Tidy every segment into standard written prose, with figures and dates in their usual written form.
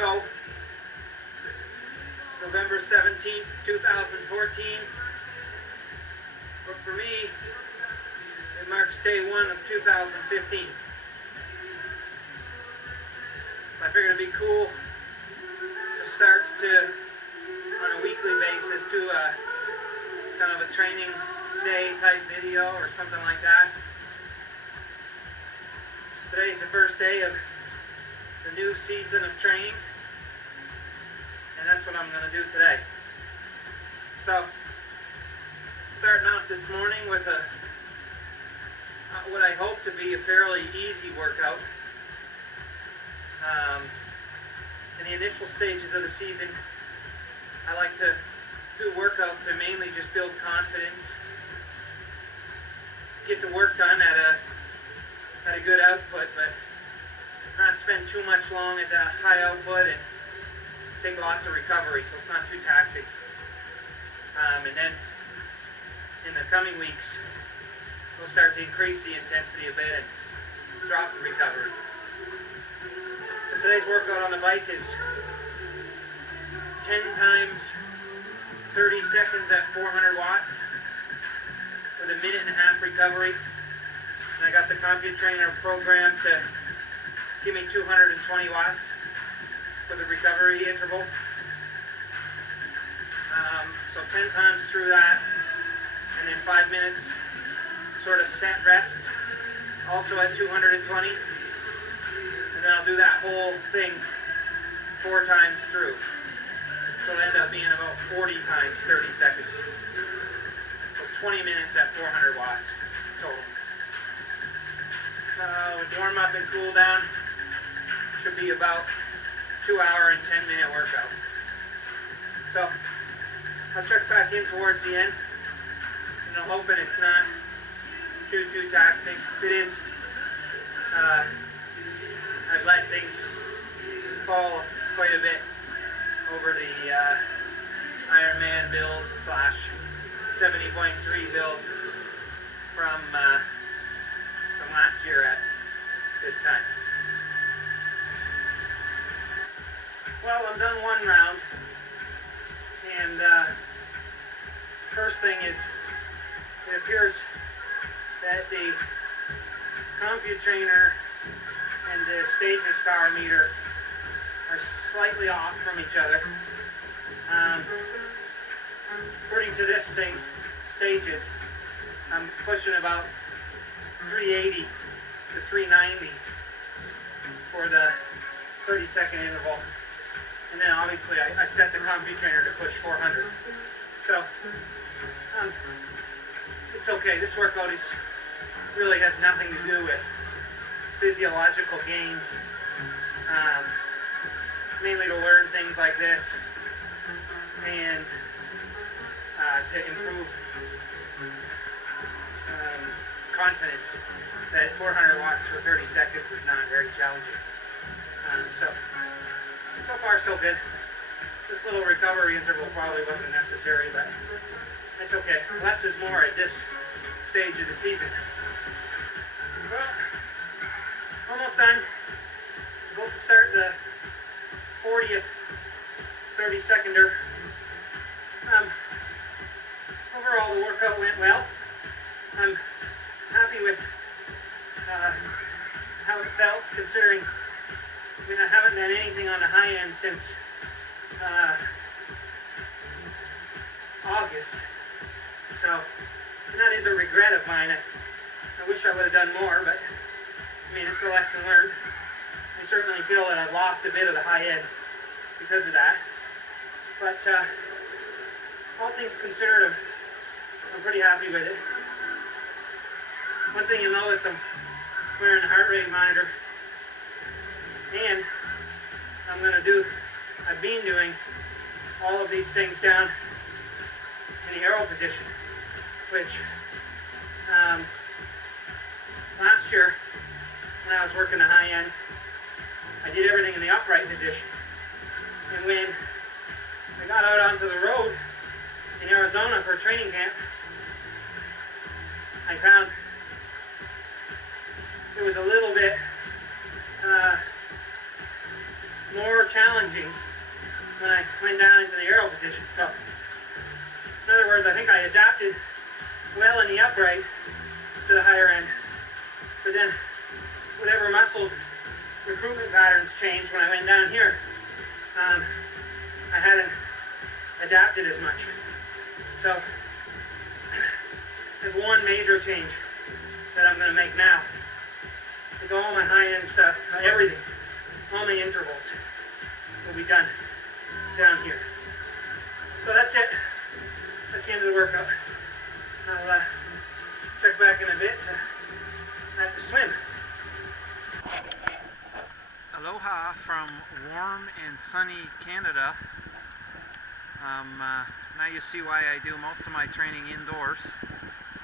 go. November 17th, 2014. But for me, it marks day one of 2015. I figured it'd be cool to start to, on a weekly basis, do a kind of a training day type video or something like that. Today's the first day of the new season of training, and that's what I'm going to do today. So, starting off this morning with what I hope to be a fairly easy workout. In the initial stages of the season, I like to do workouts that mainly just build confidence, get the work done at a good output, but not spend too much long at the high output and take lots of recovery, so it's not too taxing. And then in the coming weeks, we'll start to increase the intensity a bit and drop the recovery. So today's workout on the bike is 10 times 30 seconds at 400 watts with a minute and a half recovery. And I got the commute trainer programmed to give me 220 watts for the recovery interval. So 10 times through that, and then 5 minutes sort of set rest, also at 220. And then I'll do that whole thing 4 times through. So it'll end up being about 40 times 30 seconds. So 20 minutes at 400 watts total. With warm up and cool down, should be about 2-hour and 10-minute workout. So I'll check back in towards the end, and I'm hoping it's not too taxing. If it is, I've let things fall quite a bit over the Ironman build / 70.3 build from last year at this time. Well, I'm done one round, and first thing is, it appears that the commute trainer and the stages power meter are slightly off from each other. According to this thing, stages, I'm pushing about 380 to 390 for the 30-second interval. And then obviously I set the commute trainer to push 400. So, it's okay. This workout really has nothing to do with physiological gains. Mainly to learn things like this and to improve confidence that 400 watts for 30 seconds is not very challenging. So far so good. This little recovery interval probably wasn't necessary, but it's okay. Less is more at this stage of the season. Well, almost done. About to start the 40th 30-seconder. Overall, the workout went well. I'm happy with how it felt, considering I haven't done anything on the high end since August. So, and that is a regret of mine. I wish I would have done more, but I mean, it's a lesson learned. I certainly feel that I've lost a bit of the high end because of that. But all things considered, I'm pretty happy with it. One thing you'll notice, I'm wearing a heart rate monitor, and I've been doing all of these things down in the arrow position, which last year when I was working the high end, I did everything in the upright position. And when I got out onto the road in Arizona for training camp, I found it was a little bit more challenging muscle recruitment patterns changed when I went down here. I hadn't adapted as much. So there's one major change that I'm going to make now. Is all my high-end stuff, everything, all my intervals will be done down here. So that's it. That's the end of the workout. I'll check back in a bit to have to swim. Aloha from warm and sunny Canada. Now you see why I do most of my training indoors.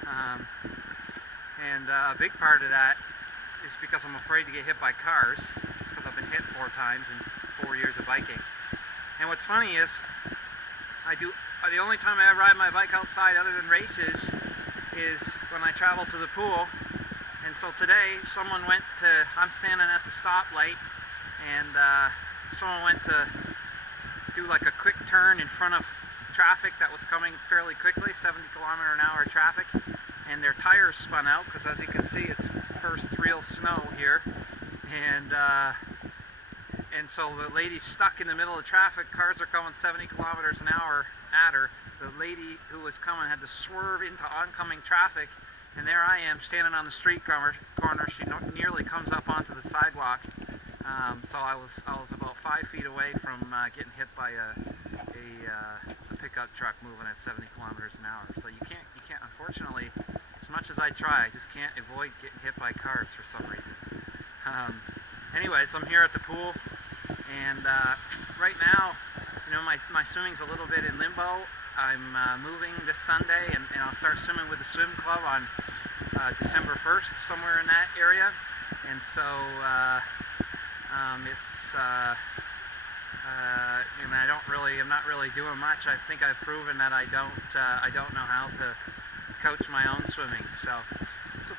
And a big part of that is because I'm afraid to get hit by cars, because I've been hit 4 times in 4 years of biking. And what's funny is, the only time I ride my bike outside other than races is when I travel to the pool. And so today, I'm standing at the stoplight, and someone went to do like a quick turn in front of traffic that was coming fairly quickly, 70-kilometer-an-hour traffic, and their tires spun out, because as you can see, it's first real snow here, and so the lady's stuck in the middle of traffic. Cars are coming 70 kilometers an hour at her. The lady who was coming had to swerve into oncoming traffic, and there I am standing on the street corner. She nearly comes up onto the sidewalk. So I was about 5 feet away from getting hit by a pickup truck moving at 70 kilometers an hour. So you can't, unfortunately, as much as I try, I just can't avoid getting hit by cars for some reason. Anyways, I'm here at the pool, and right now, my swimming's a little bit in limbo. I'm moving this Sunday, and I'll start swimming with the swim club on December 1st, somewhere in that area. And so I'm not really doing much. I think I've proven that I don't know how to coach my own swimming. So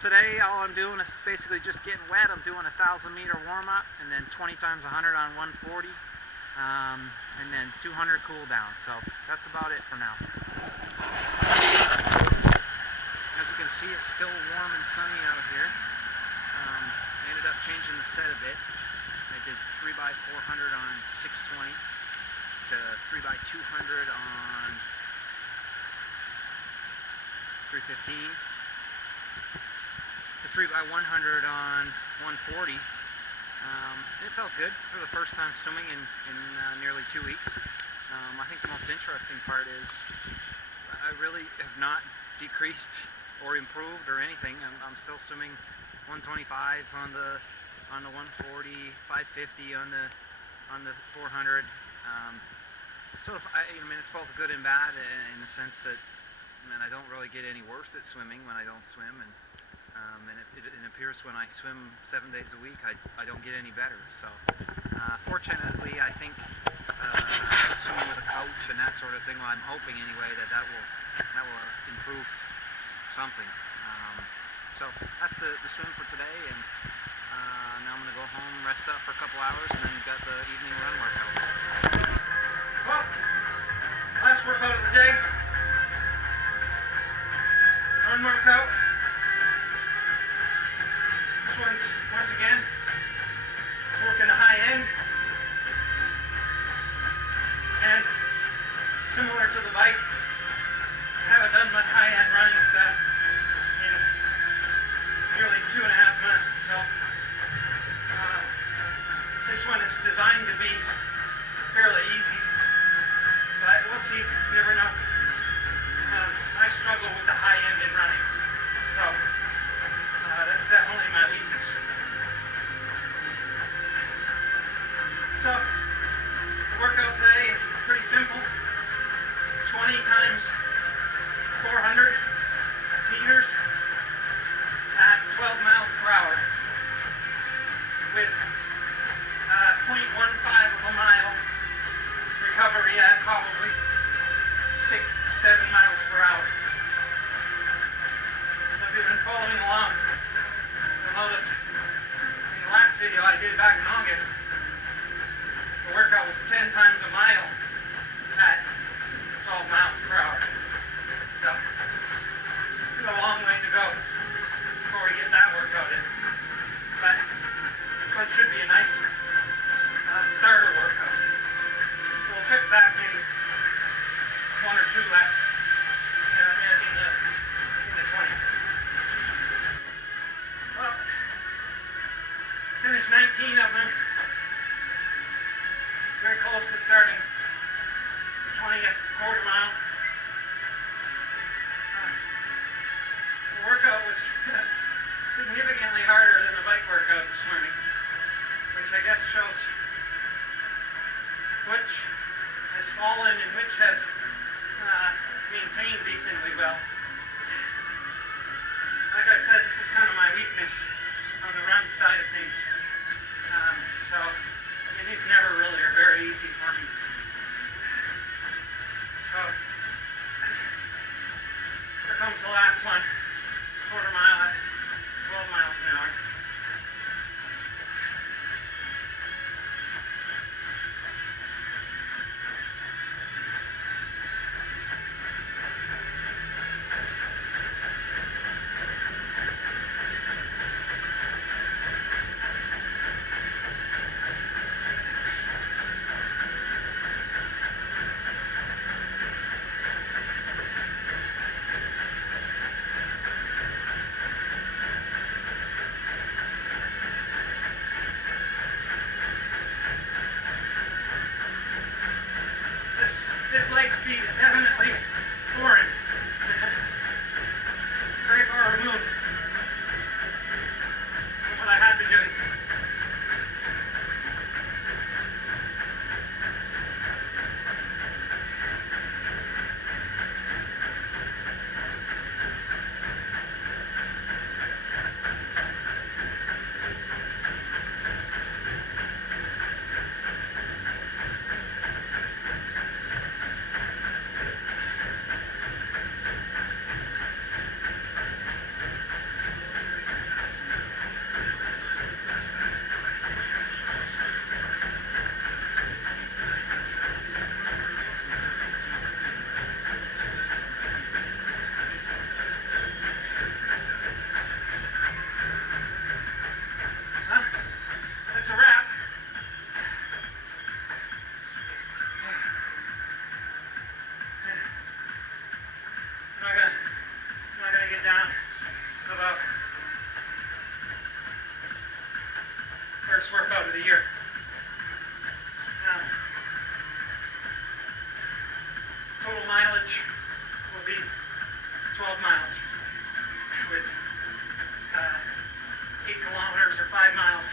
today all I'm doing is basically just getting wet. I'm doing a 1,000-meter warm-up, and then 20 times 100 on 140, and then 200 cool down. So that's about it for now. As you can see, it's still warm and sunny out here. I ended up changing the set a bit. I did 3x400 on 620 to 3x200 on 315 to 3x100 on 140. It felt good for the first time swimming in nearly 2 weeks. I think the most interesting part is I really have not decreased or improved or anything. I'm still swimming 125s on the 140, 550 on the 400. So it's both good and bad in the sense that I don't really get any worse at swimming when I don't swim, and it appears when I swim 7 days a week I don't get any better. So fortunately, I think swimming with a coach and that sort of thing, well, I'm hoping anyway that will improve something. So that's the swim for today, and now I'm going to go home, rest up for a couple hours, and then we've got the evening run workout. Well, last workout of the day. Run workout. This one's, once again, working the high end. And similar to the bike, I haven't done much high end running stuff in nearly 2.5 months. So this one is designed to be fairly easy, but we'll see. You never know. I struggle with the high end in running, so that's definitely my weakness. So the workout today is pretty simple. It's 20 times 400 meters at 12 miles per hour with 0.15 of a mile recovery at probably 6 to 7 miles per hour. If you've been following along, you'll notice in the last video I did back in August, the workout was 10 times a mile at 12 miles per hour. So, we've got a long way to go before we get that workout in. But finished 19 of them. Very close to starting the 20th quarter mile. The workout was significantly harder than the bike workout this morning, which I guess shows which has fallen and which has maintained decently well. Like I said, this is kind of my weakness on the run side of things. And these never really are very easy for me. So, here comes the last one. Quarter mile at 12 miles an hour. This leg speed is definitely foreign. Very far removed from what I had been doing. That's a wrap. I'm not gonna get down about first workout of the year. Total mileage will be 12 miles with 8 kilometers or 5 miles